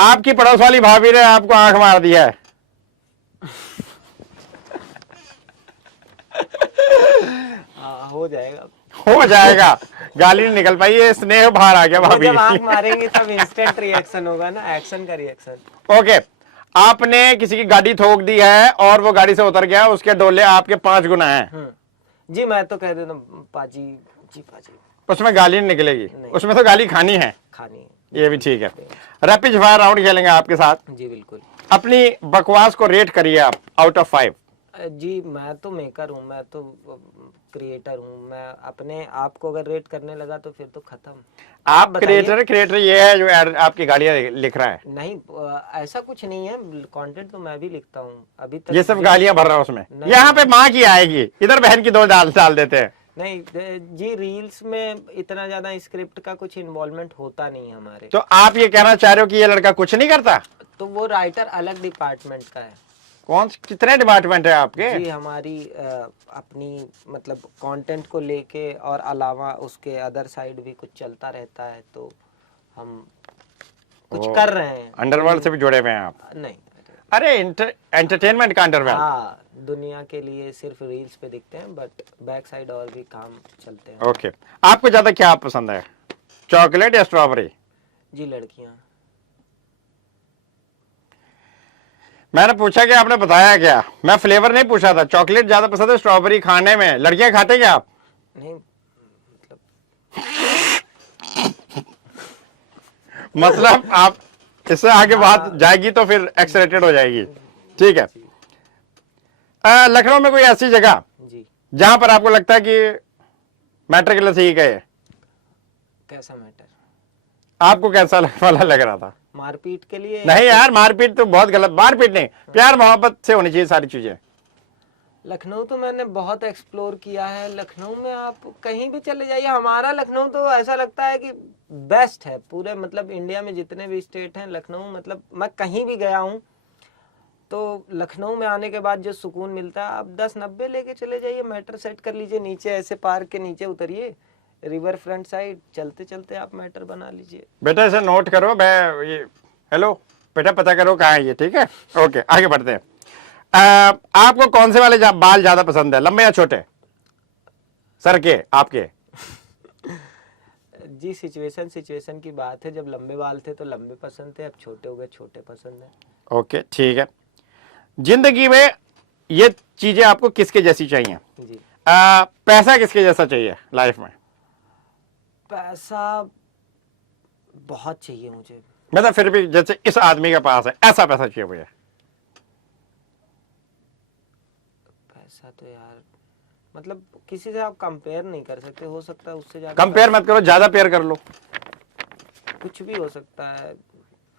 आपकी पड़ोस वाली भाभी ने आपको आंख मार दिया है, हो जाएगा, हो जाएगा, गाली नहीं निकल पाई, ये स्नेह बाहर आ गया वो भाभी। जब आंख मारेंगे तब इंस्टेंट रिएक्शन होगा ना, एक्शन का रिएक्शन। ओके, आपने किसी की गाड़ी ठोक दी है और वो गाड़ी से उतर गया, उसके डोले आपके 5 गुना हैं। जी, मैं तो कह देता हूँ पाजी जी पाजी, उसमें गाली नहीं निकलेगी? नहीं। उसमें तो गाली खानी है। खानी है। ये भी ठीक है। रैपिड फायर राउंड खेलेंगे आपके साथ। जी बिल्कुल। अपनी बकवास को रेट करिए आप आउट ऑफ 5। जी, मैं तो मेकर हूँ, मैं तो क्रिएटर हूँ। मैं अपने आप को अगर रेट करने लगा तो फिर तो खत्म। आप बताइए। क्रिएटर ये है जो आपकी गालियां लिख रहा है? नहीं, ऐसा कुछ नहीं है, कंटेंट तो मैं भी लिखता हूँ अभी तक। ये सब गालियां भर रहा है उसमें? नहीं। यहाँ पे माँ की आएगी, इधर बहन की 2 डाल देते हैं। नहीं जी, रील्स में इतना ज्यादा स्क्रिप्ट का कुछ इन्वॉल्वमेंट होता नहीं है हमारे। तो आप ये कहना चाह रहे हो कि ये लड़का कुछ नहीं करता? तो वो राइटर अलग डिपार्टमेंट का है। कितने डिपार्टमेंट है आपके? जी, हमारी अपनी मतलब कंटेंट को लेके और अलावा उसके अदर साइड भी कुछ चलता रहता है, तो हम कुछ कर रहे हैं। अंडरवर्ल्ड से भी जुड़े हुए हैं आप? नहीं, अरे एंटरटेनमेंट का अंडरवर्ल्ड। हाँ, दुनिया के लिए सिर्फ रील्स पे दिखते हैं, बट बैक साइड और भी काम चलते हैं। ओके, आपको ज्यादा क्या पसंद है, चॉकलेट या स्ट्रॉबेरी? जी, लड़कियां। मैंने पूछा कि आपने बताया क्या? मैं फ्लेवर नहीं पूछा था। चॉकलेट ज्यादा पसंद है स्ट्रॉबेरी खाने में? लड़कियां खाते क्या आप? नहीं मतलब आप इससे आगे बात जाएगी तो फिर एक्सलेटेड हो जाएगी। ठीक है, लखनऊ में कोई ऐसी जगह जी। जहां पर आपको लगता है कि मैटर के लिए सही गए? कैसा मैटर? आपको कैसा वाला लग रहा था? मारपीट के लिए? नहीं यार, मारपीट तो बहुत गलत, मारपीट नहीं, प्यार मोहब्बत से होनी चाहिए सारी चीजें। लखनऊ तो मैंने बहुत एक्सप्लोर किया है। लखनऊ में आप कहीं भी चले जाइए, हमारा लखनऊ तो ऐसा लगता है कि बेस्ट है पूरे, मतलब इंडिया में जितने भी स्टेट हैं, लखनऊ मतलब मैं कहीं भी गया हूँ तो लखनऊ में आने के बाद जो सुकून मिलता है, आप 10-90 लेके चले जाइए, मैटर सेट कर लीजिए, नीचे ऐसे पार्क के नीचे उतरिए, रिवर फ्रंट साइड चलते चलते आप मैटर बना लीजिए। बेटा इसे नोट करो, मैं ये हेलो बेटा पता करो कहाँ है ये, ठीक है? ओके आगे बढ़ते हैं। आपको कौन से वाले बाल ज्यादा पसंद है, लंबे या छोटे? सर के आपके? जी सिचुएशन की बात है, जब लंबे बाल थे तो लंबे पसंद थे, अब छोटे हो गए छोटे पसंद है। ओके ठीक है। जिंदगी में ये चीजें आपको किसके जैसी चाहिए? जी। पैसा किसके जैसा चाहिए लाइफ में? पैसा बहुत चाहिए मुझे। मतलब फिर भी जैसे इस आदमी के पास है ऐसा पैसा चाहिए मुझे। पैसा तो यार मतलब किसी से आप कंपेयर नहीं कर सकते, हो सकता है उससे ज्यादा। कंपेयर मत करो, ज्यादा पेयर कर लो। कुछ भी हो सकता है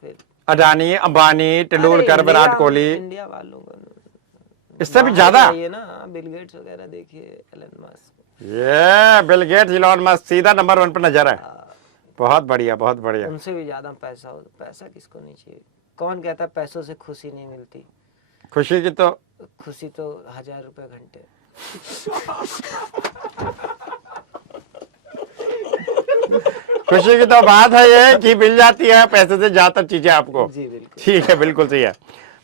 फिर। अडानी, अंबानी, तेंदुलकर, विराट कोहली, इंडिया वालों का इससे भी ज्यादा ये ना, बिल गेट्स वगैरह देखिए, एलन मस्क। ये बिल गेट्स, इलॉन मस्क सीधा नंबर 1 पर नजर है। बहुत बढ़िया, बहुत बढ़िया। उनसे भी ज्यादा पैसा हो, पैसा किसको नहीं चाहिए? कौन कहता है पैसों से खुशी नहीं मिलती? खुशी की तो 1000 रुपए घंटे। खुशी की तो बात है ये कि मिल जाती है पैसे से ज्यादा चीजें आपको। जी बिल्कुल। ठीक है, बिल्कुल सही है।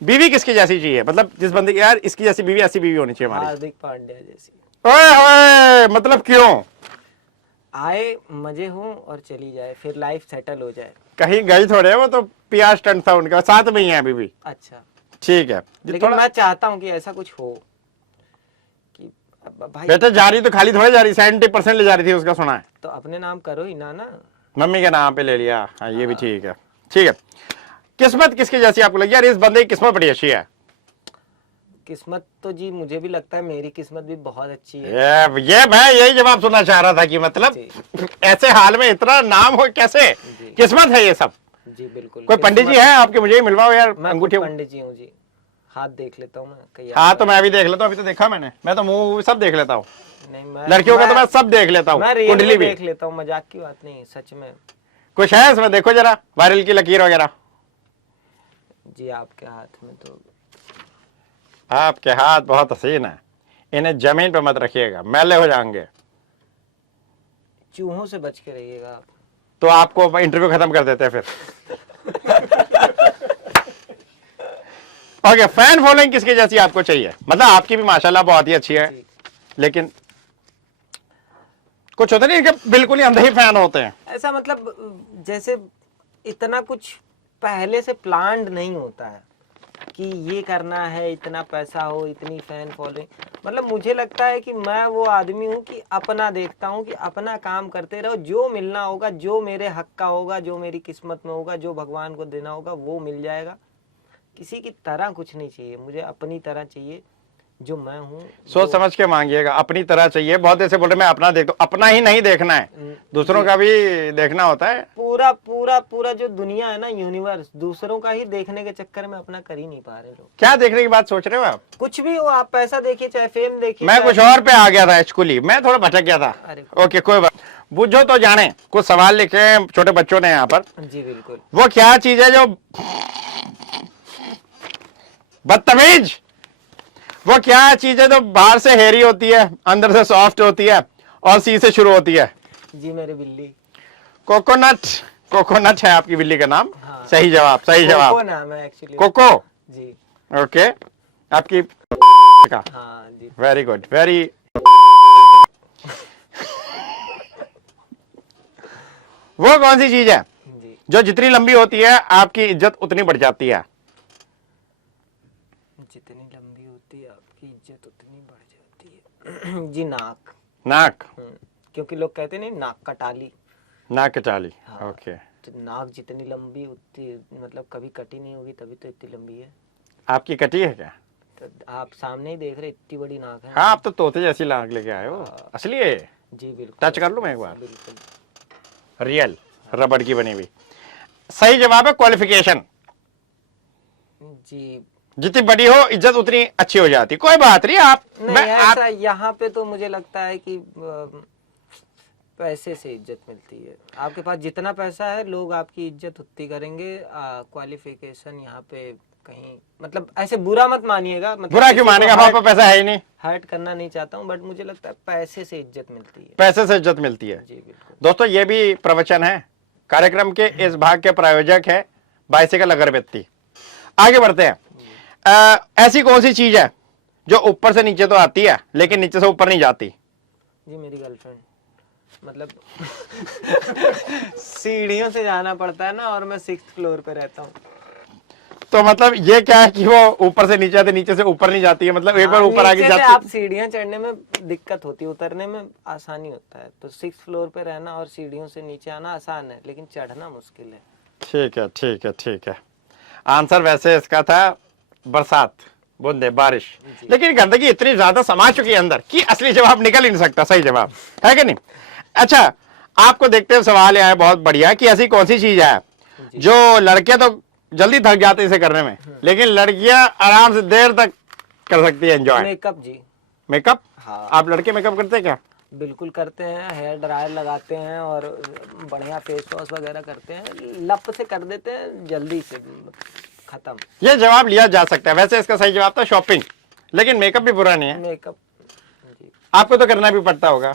बीवी किसकी जैसी चाहिए, मतलब जिस बंदे की यार इसकी जैसी बीवी, ऐसी बीवी होनी चाहिए हमारी? हार्दिक पांड्या जैसी। ओए ओए, मतलब क्यों? आए मजे हो और चली जाए, फिर लाइफ सेटल हो जाए। कहीं गई थोड़े, वो तो पियाज स्टंट था उनका, साथ में ही है अभी भी। अच्छा ठीक है, लेकिन मैं चाहता हूँ कि ऐसा कुछ हो कि भाई बेटा जा रही तो खाली थोड़े जा रही, 70% ले जा रही थी उसका, सुना है। तो अपने नाम करो ही ना। मम्मी के नाम पे ले लिया, हाँ ये भी ठीक है। ठीक है, किस्मत किसकी जैसी आपको लगी? यार इस बंदे की किस्मत बड़ी अच्छी है। किस्मत तो जी मुझे भी लगता है मेरी किस्मत भी बहुत अच्छी है। ये मैं यही जवाब सुनना चाह रहा था कि मतलब ऐसे हाल में इतना नाम हो कैसे? किस्मत है ये सब। जी बिल्कुल। कोई पंडित जी है आपके, मुझे ही मिलवाओ यार मैं अंगूठी। पंडित जी हूँ जी, हाथ देख लेता हूँ मैं कई। हाँ तो मैं भी देख लेता हूँ, अभी तो देखा मैंने, मैं तो मुंह सब देख लेता हूँ। नहीं मैं लड़कियों का तो मैं सब देख लेता हूँ, मैं रियल कुंडली में भी देख लेता हूँ, मजाक की बात नहीं, सच में। कुछ है इसमें, देखो जरा वायरल की लकीर वगैरह। जी आपके हाथ में तो, आपके हाथ बहुत हसीन है, इन्हें जमीन पे मत रखिएगा, मैले हो जाएंगे। चूहों से बच के रहिएगा आप। तो आपको इंटरव्यू खत्म कर देते हैं फिर। ओके, फैन फॉलोइंग किसकी जैसी आपको चाहिए? मतलब आपकी भी माशाल्लाह बहुत ही अच्छी है, लेकिन कुछ होता नहीं कि बिल्कुल ही अंधे ही फैन होते हैं। ऐसा मतलब जैसे इतना कुछ पहले से प्लान्ड नहीं होता है कि ये करना है, इतना पैसा हो, इतनी फैन फॉलोइंग। मतलब मुझे लगता है कि मैं वो आदमी हूँ कि अपना देखता हूँ कि अपना काम करते रहो, जो मिलना होगा, जो मेरे हक का होगा, जो मेरी किस्मत में होगा, जो भगवान को देना होगा वो मिल जाएगा। किसी की तरह कुछ नहीं चाहिए मुझे, अपनी तरह चाहिए जो मैं हूँ। सोच समझ के मांगिएगा, अपनी तरह चाहिए। बहुत ऐसे बोल रहे मैं अपना देखता हूँ, अपना ही नहीं देखना है, दूसरों का भी देखना होता है। पूरा पूरा पूरा जो दुनिया है ना, यूनिवर्स, दूसरों का ही देखने के चक्कर में अपना कर ही नहीं पा रहे लोग। क्या देखने की बात सोच रहे हो आप? कुछ भी हो, आप पैसा देखिए चाहे फेम देखिए। मैं कुछ और पे आ गया था, एक्चुअली मैं थोड़ा भटक गया था। अरे ओके कोई बात, बुझो तो जाने। कुछ सवाल लिखे छोटे बच्चों ने यहाँ पर। जी बिल्कुल। वो क्या चीज है जो बदतमीज, वो क्या चीज है जो बाहर से हेरी होती है, अंदर से सॉफ्ट होती है और सी से शुरू होती है? जी मेरी बिल्ली। कोकोनट। कोकोनट है आपकी बिल्ली का नाम? हाँ। सही जवाब, सही जवाब। कोको नाम है एक्चुअली। कोको। जी। ओके, आपकी का। हाँ जी। Very good, very. वो कौन सी चीज है जी जो जितनी लंबी होती है आपकी इज्जत उतनी बढ़ जाती है? जितनी लंबी होती है आपकी इज्जत उतनी बढ़ जाती है। जी नाक। नाक। क्योंकि लोग कहते नहीं नाक कटाली। नाक के चाली। हाँ। ओके, तो नाक जितनी लंबी उतनी, मतलब कभी कटी नहीं होगी तभी तो इतनी लंबी है। आपकी कटी है क्या? तो आप सामने ही देख रहे, इतनी बड़ी नाक है। हाँ, आप तो तोते जैसी नाक लेके आए हो। असली है ये? जी बिल्कुल। टच कर लूं मैं एक बार? बिल्कुल। रियल रबड़ की बनी हुई। सही जवाब है क्वालिफिकेशन। जी जितनी बड़ी हो इज्जत उतनी अच्छी हो जाती। कोई बात नहीं, आप नहीं, ऐसा यहाँ पे तो मुझे लगता है कि पैसे से इज्जत मिलती है। आपके पास जितना पैसा है लोग आपकी इज्जत उतनी करेंगे। क्वालिफिकेशन यहाँ पे कहीं मतलब ऐसे बुरा मत मानिएगा, मतलब बुरा क्यों मानेगा, हमारे पास पैसा है ही नहीं। हर्ट करना नहीं चाहता हूँ, बट मुझे लगता है पैसे से इज्जत मिलती है। पैसे से इज्जत मिलती है। जी बिल्कुल। दोस्तों, ये भी प्रवचन है। कार्यक्रम के इस भाग के प्रायोजक है बाइसिकल अगरबत्ती। आगे बढ़ते हैं। ऐसी कौन सी चीज है जो ऊपर से नीचे तो आती है लेकिन नीचे से ऊपर नहीं जाती? जी मेरी गर्लफ्रेंड। मतलब सीढ़ियों से जाना पड़ता है ना, और मैं 6th फ्लोर पे रहता हूँ। तो मतलब ये क्या है कि वो ऊपर से नीचे आती, नीचे से ऊपर नहीं जाती है? मतलब एक बार ऊपर आगे नीचे से जाती आप सीढ़ियाँ चढ़ने में दिक्कत होती है, उतरने में आसानी होता है। तो 6th फ्लोर पे रहना और सीढ़ियों से नीचे आना आसान है, लेकिन चढ़ना मुश्किल है। ठीक है, ठीक है, ठीक है। आंसर वैसे इसका था बरसात, बूंदे, बारिश। लेकिन गंदगी इतनी ज्यादा समा चुकी है अंदर कि असली जवाब निकल ही नहीं सकता। सही जवाब है कि नहीं? अच्छा, आपको देखते हुए सवाल आया बहुत बढ़िया कि ऐसी कौन सी चीज है जो लड़के तो जल्दी थक जाते इसे करने में, लेकिन लड़कियां आराम से देर तक कर सकती है एंजॉय? मेकअप जी। मेकअप? हाँ। आप लड़के मेकअप करते हैं क्या? बिल्कुल करते हैं। हेयर ड्रायर लगाते हैं और बढ़िया फेस वॉश वगैरह करते हैं, लप से कर देते हैं, जल्दी से खत्म। ये जवाब लिया जा सकता है। वैसे इसका सही जवाब था शॉपिंग, लेकिन मेकअप भी बुरा नहीं है। मेकअप जी। आपको तो करना भी पड़ता होगा।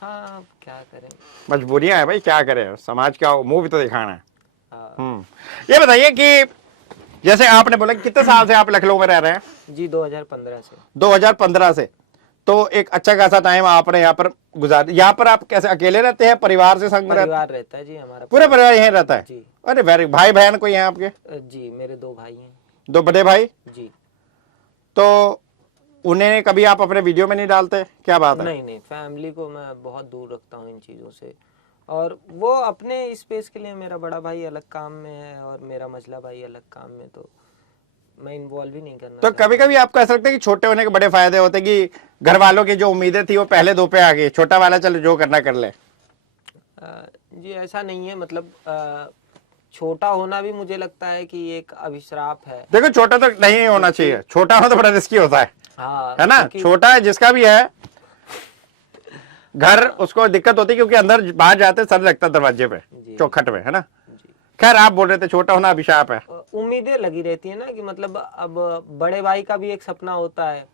हाँ, क्या करें, मजबूरियां है भाई, क्या करें, समाज का मुंह भी तो दिखाना है। हाँ। ये बताइए कि जैसे आपने बोला कितने साल से आप लखनऊ में रह रहे हैं? जी 2015 से। 2015 से। तो एक अच्छा खासा टाइम आपने यहाँ पर गुजार। यहाँ पर आप कैसे अकेले रहते हैं, परिवार से संग में रहते हैं? परिवार रहता है जी हमारा। पूरा परिवार यहीं रहता है? जी। अरे वेरी। भाई बहन कोई है आपके? जी मेरे 2 भाई हैं। 2 बड़े भाई? जी। तो उन्हें कभी आप अपने वीडियो में नहीं डालते? क्या बात है? नहीं, फैमिली को मैं बहुत दूर रखता हूँ इन चीज़ों से, और वो अपने स्पेस के लिए। मेरा बड़ा भाई अलग काम में है और मेरा मझला भाई अलग काम में, तो मैं इन्वॉल्व ही नहीं करना तो कभी कभी आपको ऐसा लगता है कि छोटे होने के बड़े फायदे होते हैं कि घर वालों की जो उम्मीदें थी वो पहले 2 पे आ गई, छोटा वाला चलो जो करना कर ले? जी ऐसा नहीं है, मतलब छोटा होना भी मुझे लगता है कि एक अभिश्राप है। देखो, छोटा तो नहीं होना चाहिए, छोटा होना तो बड़ा रिस्की होता है। हाँ, है ना? छोटा है जिसका भी है घर, उसको दिक्कत होती है क्योंकि अंदर बाहर जाते सर लगता है दरवाजे पे, चौखट में, है ना? खैर, आप बोल रहे थे छोटा होना अभिशाप है। उम्मीदें लगी रहती है ना कि मतलब अब बड़े भाई का भी एक सपना होता है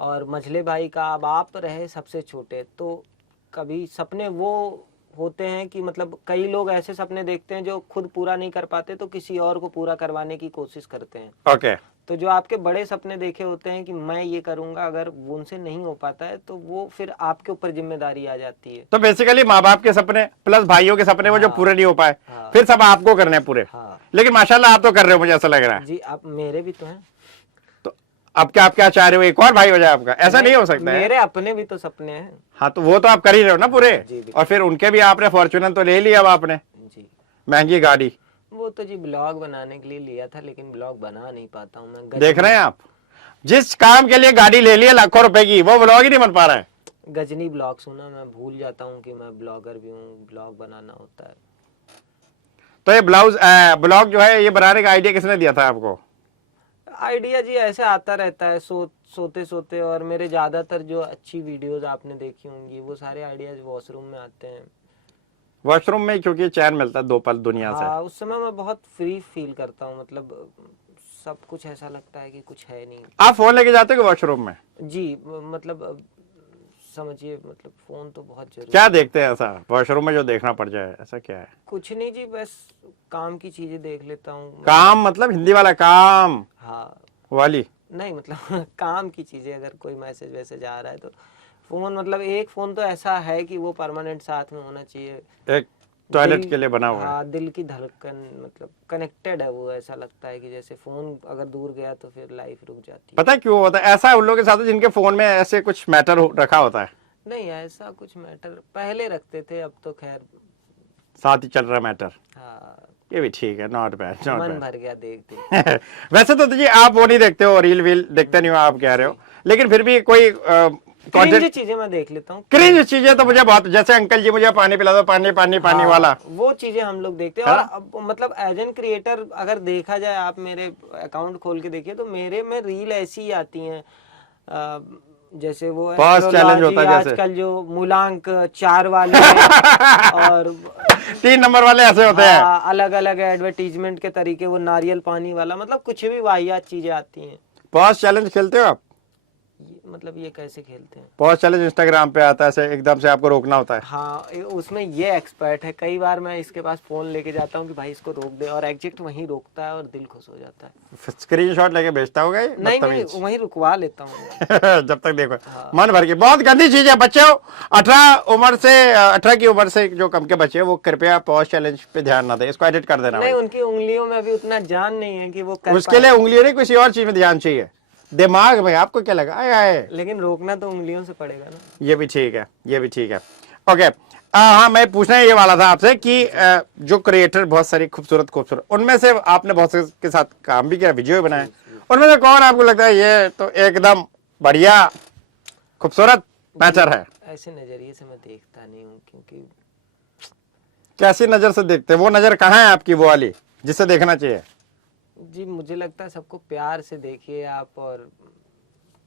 और मझले भाई का। अब आप रहे सबसे छोटे, तो कभी सपने वो होते हैं कि मतलब कई लोग ऐसे सपने देखते हैं जो खुद पूरा नहीं कर पाते, तो किसी और को पूरा करवाने की कोशिश करते हैं। ओके। तो जो आपके बड़े सपने देखे होते हैं कि मैं ये करूंगा, अगर वो उनसे नहीं हो पाता है तो वो फिर आपके ऊपर जिम्मेदारी आ जाती है। तो बेसिकली माँ बाप के सपने प्लस भाइयों के सपने वो जो पूरे नहीं हो पाए, हाँ। फिर सब आपको करने हैं पूरे। हाँ। लेकिन माशाल्लाह आप तो कर रहे हो, मुझे ऐसा लग रहा है। जी, आप मेरे भी तो हैं। तो अब क्या आप क्या चाह रहे हो, एक और भाई हो जाए आपका? ऐसा नहीं हो सकता है? मेरे अपने भी तो सपने हैं। हाँ, तो वो तो आप कर ही रहे हो ना पूरे। जी, और फिर उनके भी आपने फॉर्च्यूनर तो ले लिया अब आपने, जी। महंगी गाड़ी। वो तो जी ब्लॉग बनाने के लिए लिया था, लेकिन ब्लॉग बना नहीं पाता हूँ मैं। देख रहे हैं आप, जिस काम के लिए गाड़ी ले ली है लाखों रुपए की, वो ब्लॉग ही नहीं बन पा रहा है। गजनी ब्लॉग सुना, मैं भूल जाता हूँ कि मैं ब्लॉगर भी हूँ, ब्लॉग बनाना होता है। तो ये ब्लॉग जो है, ये बनाने का आइडिया किसने दिया था आपको? आइडिया जी ऐसे आता रहता है सोते सोते, और मेरे ज्यादातर जो अच्छी वीडियोस आपने देखी होंगी वो सारे आइडियाज वॉशरूम में आते हैं। वॉशरूम में, क्योंकि चैन मिलता है 2 पल दुनिया से। हाँ, उस समय मैं बहुत फ्री फील करता हूँ, मतलब सब कुछ ऐसा लगता है कि कुछ है नहीं। आप फोन लेके जाते हो वॉशरूम में? जी, मतलब समझिए, मतलब फोन तो बहुत जरूरी। क्या देखते हैं ऐसा वॉशरूम में जो देखना पड़ जाए, ऐसा क्या है? कुछ नहीं जी, बस काम की चीजें देख लेता हूँ। काम मतलब हिंदी वाला काम हाँ, वाली? नहीं मतलब काम की चीजें, अगर कोई मैसेज वैसेज आ रहा है तो फोन, मतलब एक फोन तो ऐसा है कि वो परमानेंट साथ में होना चाहिए। एक टॉयलेट के लिए बना हुआ है। हाँ, दिल की धड़कन, मतलब कनेक्टेड है वो। ऐसा लगता है कि जैसे फोन अगर दूर गया तो फिर लाइफ रुक जाती है। पता है क्यों होता है ऐसा? उन लोगों के साथ जिनके फोन में ऐसे कुछ मैटर रखा होता है। नहीं, ऐसा कुछ मैटर पहले रखते थे, अब तो खैर साथ ही चल रहा मैटर। हाँ, ये भी ठीक है, नॉट बैड, नॉट मन बैड। भर गया देख देख। वैसे तो जी आप वो नहीं देखते हो, रील वील देखते नहीं हो आप कह रहे हो, लेकिन फिर भी कोई क्रिंज कंटेंट, चीजें मैं देख लेता हूँ। क्रिंज चीजें तो मुझे बहुत, जैसे अंकल जी मुझे पानी पिला दो, पानी पानी पानी हाँ, वाला। वो चीजें हम लोग देखते हैं। है और ना? अब मतलब एज एन क्रिएटर अगर देखा जाए, आप मेरे अकाउंट खोल के देखिए तो मेरे में रील ऐसी ही आती हैं, जैसे वो Pause challenge होता है जैसे। आजकल जो मूलांक 4 वाले और 3 नंबर वाले ऐसे होते हैं। हाँ, अलग अलग एडवर्टीजमेंट के तरीके, वो नारियल पानी वाला, मतलब कुछ भी वाहियात चीजें आती हैं। पॉज चैलेंज खेलते हो आप? मतलब ये कैसे खेलते हैं? पॉज चैलेंज इंस्टाग्राम पे आता है, ऐसे एकदम से आपको रोकना होता है। हाँ, उसमें ये एक्सपर्ट है। कई बार मैं इसके पास फोन लेके जाता हूँ कि भाई इसको रोक दे, और एग्जैक्ट वहीं रोकता है और दिल खुश हो जाता है। स्क्रीनशॉट लेके भेजता होगा ये नहीं बदतमीज। वहीं रुकवा लेता हूँ। जब तक देखो मन भर के। बहुत गंदी चीज है बच्चों, 18 की उम्र से जो कम के बच्चे हैं वो कृपया पॉज चैलेंज पे ध्यान ना दें, इसको एडिट कर देना नहीं, भाई। उनकी उंगलियों में अभी उतना जान नहीं है कि वो कर उसके लिए उंगलियों नहीं, किसी और चीज में ध्यान चाहिए, दिमाग में। आपको क्या लगा? आए आए, लेकिन रोकना तो उंगलियों से पड़ेगा ना। ये भी ठीक है, ये भी ठीक है। ओके, हाँ, मैं पूछना ये वाला था आपसे कि जो क्रिएटर बहुत सारी खूबसूरत खूबसूरत, उनमें से आपने बहुत से के साथ काम भी किया, वीडियो भी बनाए, उनमें से कौन आपको लगता है ये तो एकदम बढ़िया खूबसूरत मैचर है? ऐसे नजरिए से मैं देखता नहीं हूँ, क्योंकि कैसी नजर से देखते हैं? वो नजर कहाँ है आपकी, वो वाली जिसे देखना चाहिए? जी मुझे लगता है सबको प्यार से देखिए आप, और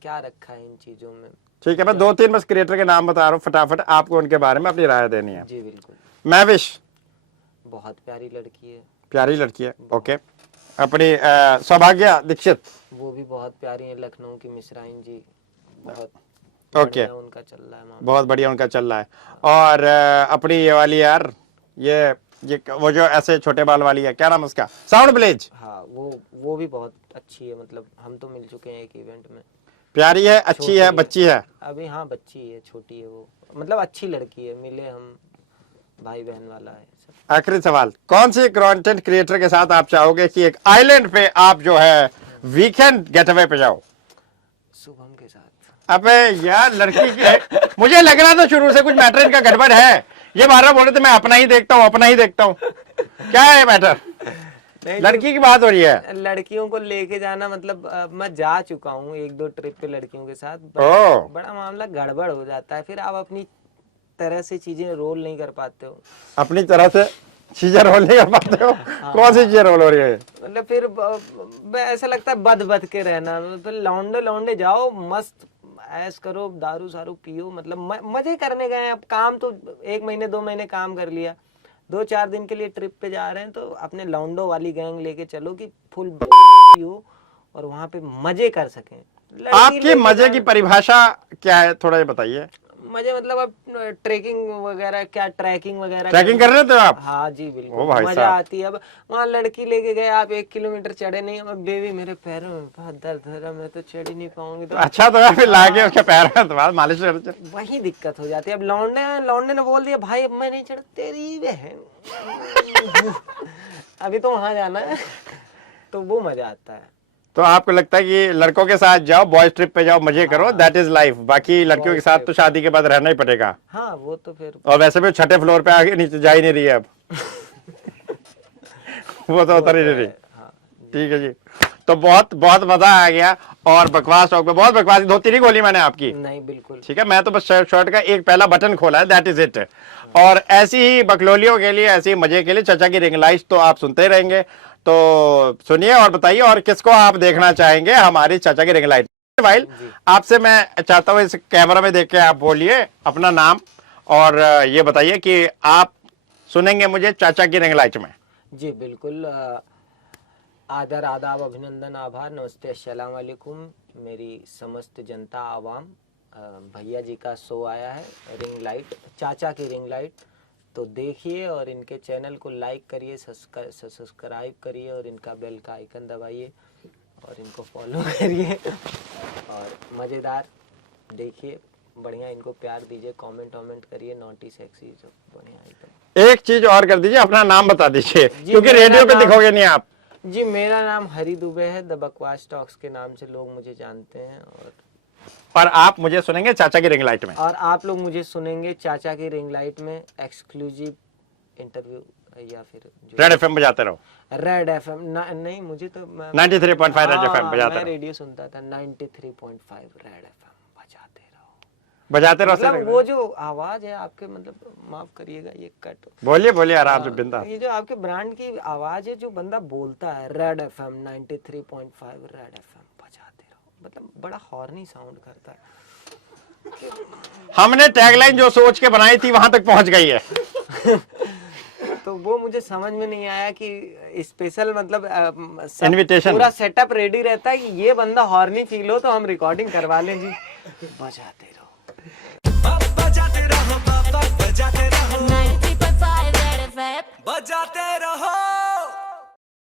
क्या रखा है इन चीजों में। ठीक है, मैं 2-3 बस क्रिएटर के नाम बता रहा हूँ फटाफट, आपको उनके बारे में अपनी राय देनी है। जी बिल्कुल। महविश, बहुत प्यारी लड़की है। प्यारी लड़की है, ओके। अपनी सौभाग्य दीक्षित, वो भी बहुत प्यारी है, लखनऊ की मिश्राइन जी, बहुत ओके, बढ़िया उनका चल रहा है मामला। बहुत बढ़िया उनका चल रहा है। और अपनी ये वाली यार, ये वो जो ऐसे छोटे बाल वाली है, क्या नाम है उसका? Sound blaze. हाँ, वो भी बहुत अच्छी है, मतलब हम तो मिल चुके हैं एक इवेंट में। प्यारी है, अच्छी छोटी है, है। बच्ची है? अभी हाँ बच्ची है, छोटी है वो, मतलब अच्छी लड़की है, मिले हम, भाई बहन वाला है सब। आखिरी सवाल, कौन सी कंटेंट क्रिएटर के साथ आप चाहोगे कि एक आइलैंड पे आप जो है वीकेंड गेटअवे पे जाओ? शुभम के साथ। अबे यार, लड़की की मुझे लग रहा था शुरू से कुछ मैटर इनका गड़बड़ है। ये बार बार बोल रहे थे मैं अपना ही देखता हूँ, अपना ही देखता हूँ। क्या है मैटर? नहीं, लड़की की बात हो रही है। लड़कियों को लेके जाना, मतलब मैं जा चुका हूँ 1-2 ट्रिप पे लड़कियों के साथ। ओह। बड़ा मामला गड़बड़ हो जाता है, फिर आप अपनी तरह से चीजें रोल नहीं कर पाते हो। अपनी तरह से चीजें रोल नहीं कर पाते हो? कौन सी चीजें रोल हो रही है? मतलब फिर ऐसा लगता है बद बद के रहना। तो लौंडे लौंडे जाओ, मस्त ऐश करो, दारू सारू पियो, मतलब मजे करने गए हैं। अब काम तो 1 महीने 2 महीने काम कर लिया, 2-4 दिन के लिए ट्रिप पे जा रहे हैं, तो अपने लौंडो वाली गैंग लेके चलो कि फुल पियो और वहां पे मजे कर सकें। लड़की आपकी लेके मजे की जाना- परिभाषा क्या है, थोड़ा ये बताइए। मजे मतलब अब ट्रेकिंग वगैरह, क्या ट्रैकिंग वगैरह ट्रैकिंग कर रहे थे आप? हाँ जी ओ बिल्कुल, भाई मजा साहब। आती है। अब वहाँ लड़की लेके गए, आप 1 किलोमीटर चढ़े नहीं, अब बेबी मेरे पैरों में बहुत दर्द हो रहा, मैं तो चढ़ ही नहीं पाऊंगी। तो अच्छा, तो फिर लाके उसके पैर में तुम्हारा मालिश कर। वही दिक्कत हो जाती है। अब लौंडे ने बोल दिया भाई अब मैं नहीं चढ़, तेरी बहन। अभी तो वहां जाना है, तो वो मजा आता है। तो आपको लगता है कि लड़कों के साथ जाओ, बॉयज ट्रिप पे जाओ, मजे करो, दैट इज लाइफ। बाकी लड़कियों के साथ तो शादी के बाद रहना ही पड़ेगा। हाँ वो तो फिर और वैसे भी 6ठे फ्लोर पे आगे नीचे जा ही नहीं रही है अब। वो तो उतर ही नहीं रही। हाँ ठीक है जी, तो बहुत बहुत मजा आ गया। और बकवास टॉक पे बहुत बकवास, 2-3 ही गोली मैंने आपकी। नहीं बिल्कुल। ठीक है, मैं तो बस शर्ट का एक पहला बटन खोला है, दैट इज इट। और ऐसी ही बकलोलियों के लिए, ऐसी ही मजे के लिए चाचा की रिंग लाइट तो आप सुनते रहेंगे। तो सुनिए और बताइए, और किसको आप देखना चाहेंगे हमारी चाचा की रिंग लाइट। भाई आपसे मैं चाहता हूँ इस कैमरा में देख के आप बोलिए अपना नाम, और ये बताइए कि आप सुनेंगे मुझे चाचा की रिंग लाइट में। जी बिल्कुल। आदर, आदाब, अभिनंदन, आभार, नमस्ते, अस्सलाम वालेकुम मेरी समस्त जनता आवाम। भैया जी का शो आया है रिंग लाइट, चाचा की रिंग लाइट, तो देखिए और इनके चैनल को लाइक करिए, सब्सक्राइब करिए और इनका बेल का आइकन दबाइए और इनको फॉलो करिए और मज़ेदार देखिए, बढ़िया इनको प्यार दीजिए, कमेंट वमेंट करिए, नॉटी सेक्सी जो बढ़िया एकदम। एक चीज और कर दीजिए, अपना नाम बता दीजिए, क्योंकि मेरा रेडियो पे नाम- दिखोगे नहीं आप। जी मेरा नाम हरी दुबे है, द बकवास टॉक्स के नाम से लोग मुझे जानते हैं। और आप मुझे सुनेंगे चाचा की रिंग लाइट में। और आप लोग मुझे सुनेंगे चाचा की रिंग लाइट में, एक्सक्लूसिव इंटरव्यू या फिर जो रेड एफएम बजाते रहो। रेड एफएम नहीं, मुझे तो 93.5 रेड एफएम हाँ, बजाते मैं रहो। रेडियो सुनता था 93.5 रेड एफएम बजाते रहो मतलब सर। वो जो आवाज है आपके, मतलब माफ करिएगा ये कट, बोलिए बोलिए आराम से बिंदा। ये जो आपके ब्रांड की आवाज है, जो बंदा बोलता है रेड एफएम 93.5 रेड एफएम बजाते रहो, मतलब बड़ा हॉर्नी साउंड करता है। हमने टैगलाइन जो सोच के बनाई थी वहां तक पहुंच गई है। तो वो मुझे समझ में नहीं आया कि स्पेशल मतलब Invitation। पूरा सेटअप रेडी रहता है कि ये बंदा हॉर्नी फील हो तो हम रिकॉर्डिंग करवा लें जी। बजाते रहो। 93.5 Red FM बजाते रहो।